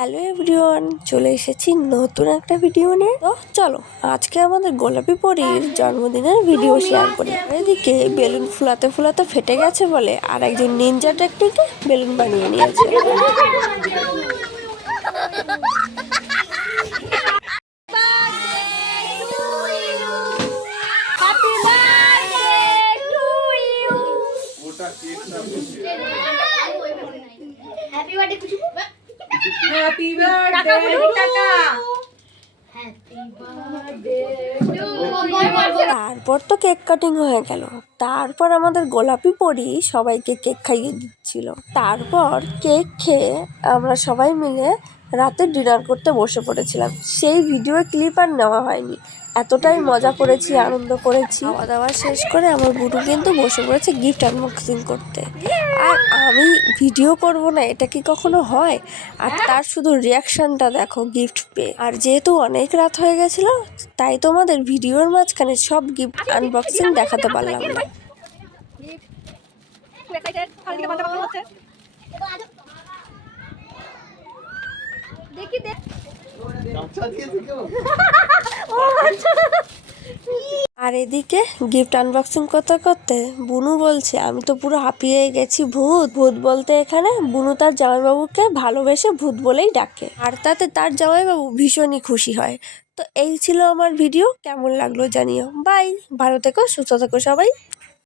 Hello everyone, চলে এসেছি নতুন একটা ভিডিও নিয়ে। তো চলো আজকে আমাদের গোলাপি পরীর জন্মদিনের ভিডিও শেয়ার করি। এদিকে বেলুন ফুলাতে ফুলাতে ফেটে গেছে বলে আর একজন নিনজা টেকনিকে বেলুন বানিয়ে নিয়েছে। হ্যাপি বার্থডে কুচু হ্যাপি বার্থডে টাকা তারপর তো কেক কাটিং হয়ে গেল। তারপর আমাদের গোলাপি পরী সবাইকে কেক খাইয়ে দিচ্ছিল। তারপর কেক খেয়ে আমরা সবাই মিলে রাতে ডিনার করতে বসে পড়েছিলাম। সেই ভিডিও ক্লিপ আর নেওয়া হয়নি, এতটাই মজা করেছি, আনন্দ করেছি। খাওয়া দাওয়া শেষ করে আমার বুড়ু কিন্তু বসে পড়েছে গিফট আনবক্সিং করতে। আর আমি ভিডিও করব না, এটা কি কখনো হয়? আর তার শুধু রিয়াকশনটা দেখো গিফট পেয়ে। আর যেহেতু অনেক রাত হয়ে গেছিল, তাই তোমাদের ভিডিওর মাঝখানে সব গিফট আনবক্সিং দেখাতে পারলাম না। আর এদিকে গিফট আনবক্সিং করতে করতে বুনু বলছে, আমি তো পুরো হাঁপিয়ে গেছি। ভূত ভূত বলতে এখানে বুনু তার জামাইবাবুকে ভালোবেসে ভূত বলেই ডাকে, আর তাতে তার জামাইবাবু ভীষণই খুশি হয়। তো এই ছিল আমার ভিডিও, কেমন লাগলো জানিও। বাই, ভালো থেকো, সুস্থ থেকো সবাই।